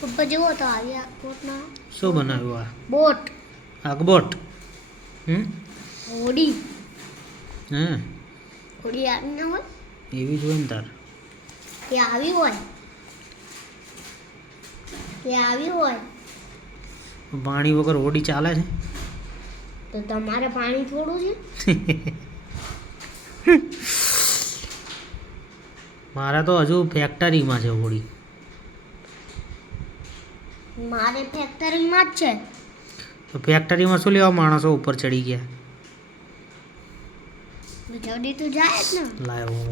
પપ્પા જેવો તો આવ્યા બોટના શું બનાવ્યું આ બોટ આગબોટ હોડી હે હોડી આવી ના હોય એવી જ હોય ને તાર કે આવી હોય કે આવી હોય પાણી વગર હોડી ચાલે છે તો તમારે પાણી થોડું છે મારા તો હજુ ફેક્ટરીમાં છે હોડી મારે ફેક્ટરીમાં જ છે તો ફેક્ટરીમાં શું લેવા માણસો ઉપર ચડી ગયા જલ્દી તો જાય જ ને લાયો